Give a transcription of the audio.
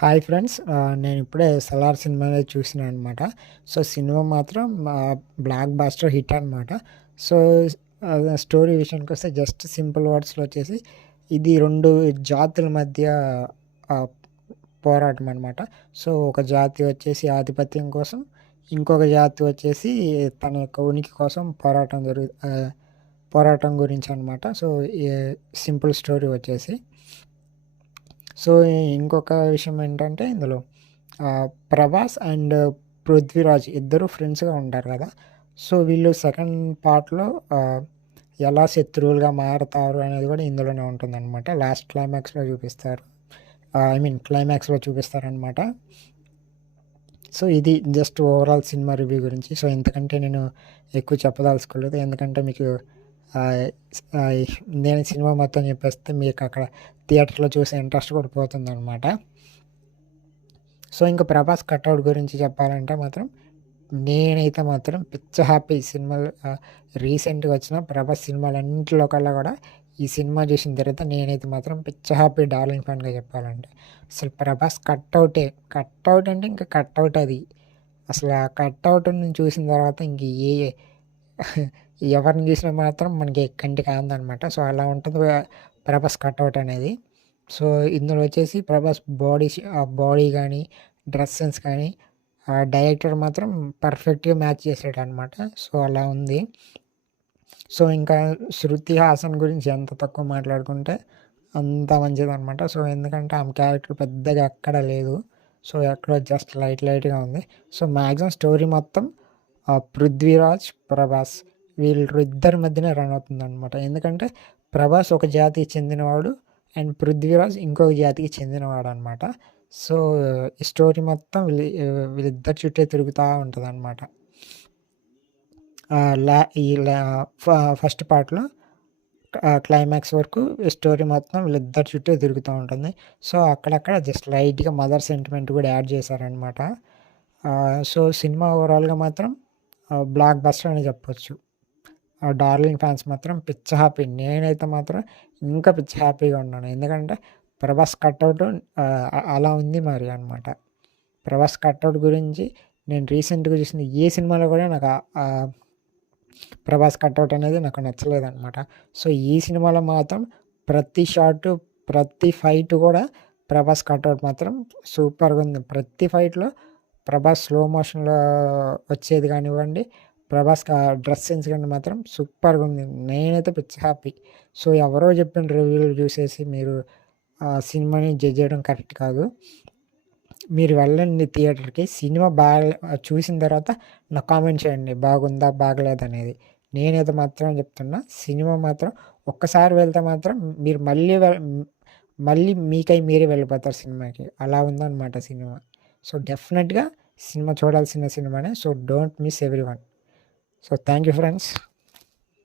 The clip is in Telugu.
Hi friends. నేను ఇప్పుడే 'సలార్' సినిమా అనేది చూసినా అనమాట. సో, సినిమా మాత్రం బ్లాక్ బస్టర్ హిట్ అనమాట. సో, స్టోరీ విషయానికొస్తే జస్ట్ సింపుల్ వర్డ్స్‌లో వచ్చేసి ఇది 2 జాతుల మధ్య ఆహ్, పోరాటం అనమాట. సో, ఒక జాతి వచ్చేసి ఆధిపత్యం కోసం, ఇంకొక జాతి వచ్చేసి తన యొక్క ఉనికి కోసం పోరాటం గురించనమాట. సో, ఈ సింపుల్ స్టోరీ వచ్చేసి. సో, ఇంకొక విషయం ఏంటంటే ఇందులో 'ప్రభాస్' అండ్ 'పృథ్వీరాజ్' ఇద్దరు ఫ్రెండ్స్‌గా ఉంటారు కదా! సో, వీళ్ళు సెకండ్ పార్ట్‌లో ఎలా శత్రువులుగా మారతారు అనేది కూడా ఇందులోనే ఉంటుందనమాట. లాస్ట్ క్లైమాక్స్‌లో చూపిస్తారు. క్లైమాక్స్‌లో చూపిస్తారనమాట. సో, ఇది జస్ట్ ఓవరాల్ సినిమా రివ్యూ గురించి. సో, ఇంతకంటే నేను ఎక్కువ చెప్పదలుచుకోలేదు. ఎందుకంటే మీకు ఆహ్, ఆహ్, నేను సినిమా మొత్తం చెప్పేస్తే మీకు అక్కడ థియేటర్‌లో చూసే ఇంట్రెస్ట్ కూడా పోతుందనమాట. సో, ఇంక 'ప్రభాస్' కటౌట్ గురించి చెప్పాలంటే మాత్రం నేనైతే మాత్రం పిచ్చ హ్యాపీ సినిమాలు రీసెంట్‌గా వచ్చిన 'ప్రభాస్' సినిమాలన్నిటిలో కల్లా కూడా ఈ సినిమా చూసిన తర్వాత నేనైతే మాత్రం పిచ్చ హ్యాపీ డార్లింగ్ ఫ్యాన్‌గా చెప్పాలంటే. అసలు 'ప్రభాస్' కటౌట్ అంటే ఇంక కటౌట్ అది. అసలు ఆ కటౌట్‌ని చూసిన తర్వాత ఇంక ఎవరిని చూసినా మాత్రం మనకి కంటికి ఆనదనమాట. సో, అలా ఉంటుంది 'ప్రభాస్' కటౌట్ అనేది. సో, ఇందులో వచ్చేసి 'ప్రభాస్' బాడీ గానీ, డ్రెస్ సెన్స్ కానీ డైరెక్టర్ మాత్రం పర్ఫెక్ట్‌గా మ్యాచ్ చేసాడనమాట. సో, అలా ఉంది. సో, ఇంకా 'శృతి హాసన్' గురించి ఎంత తక్కువ మాట్లాడుకుంటే అంత మంచిదనమాట. సో, ఎందుకంటే ఆమె క్యారెక్టర్ పెద్దగా ఎక్కడ లేదు. సో, ఎక్కడో జస్ట్ లైట్‌గా ఉంది. సో, మాక్సిమం స్టోరీ మొత్తం 'పృథ్వీరాజ్', 'ప్రభాస్' వీళ్ళిద్దరి మధ్యనే రన్ అవుతుందనమాట. ఎందుకంటే 'ప్రభాస్' ఒక జాతికి చెందినవాడు అండ్ 'పృథ్వీరాజ్' ఇంకొక జాతికి చెందినవాడనమాట. సో, ఈ స్టోరీ మొత్తం వీళ్ళిద్దరి చుట్టే తిరుగుతా ఉంటదనమాట. ఆహ్, లా ఈ లా ఫ ఫస్ట్ పార్ట్‌లో క్లైమాక్స్ వరకు ఈ స్టోరీ మొత్తం వీళ్ళిద్దరి చుట్టే తిరుగుతూ ఉంటుంది. సో, అక్కడక్కడ జస్ట్ లైట్‌గా మదర్ సెంటిమెంట్ కూడా యాడ్ చేశారనమాట. సో, సినిమా ఓవరాల్‌గా మాత్రం బ్లాక్ బస్టర్ అని చెప్పొచ్చు. డార్లింగ్ ఫ్యాన్స్ మాత్రం పిచ్చ హ్యాపీ. నేనైతే మాత్రం ఇంకా పిచ్చ హ్యాపీగా ఉన్నాను. ఎందుకంటే 'ప్రభాస్' కటౌట్ అలా ఉంది మరి అనమాట. 'ప్రభాస్' కటౌట్ గురించి నేను రీసెంట్‌గా చూసిన ఏ సినిమాలో కూడా నాకు 'ప్రభాస్' కటౌట్ అనేది నాకు నచ్చలేదనమాట. సో, ఈ సినిమాలో మాత్రం ప్రతి షాటు, ప్రతి ఫైట్ కూడా 'ప్రభాస్' కటౌట్ మాత్రం సూపర్‌గుంది. ప్రతి ఫైట్‌లో 'ప్రభాస్' స్లో మోషన్‌లో వచ్చేది కానివ్వండి, 'ప్రభాస్' డ్రెస్ సెన్స్ గాని మాత్రం సూపర్‌గుంది. నేనైతే పిచ్చ హ్యాపీ. సో, ఎవరో చెప్పిన రివ్యూలు చూసేసి మీరు సినిమాని జడ్జ్ చేయడం కరెక్ట్ కాదు. మీరు వెళ్ళండి థియేటర్‌కి. సినిమా చూసిన తర్వాత నాకు కామెంట్ చేయండి. బాగుందా? బాగలేదనేది. నేనైతే మాత్రం చెప్తున్నా. సినిమా మాత్రం ఒక్కసారి వెళ్తే మాత్రం మీరు మళ్ళీ మీకై మీరే వెళ్ళిపోతారు సినిమాకి. అలా ఉందనమాట సినిమా. సో, డెఫినెట్‌గా సినిమా చూడాల్సిన సినిమానే. So, don't miss everyone. So, thank you friends.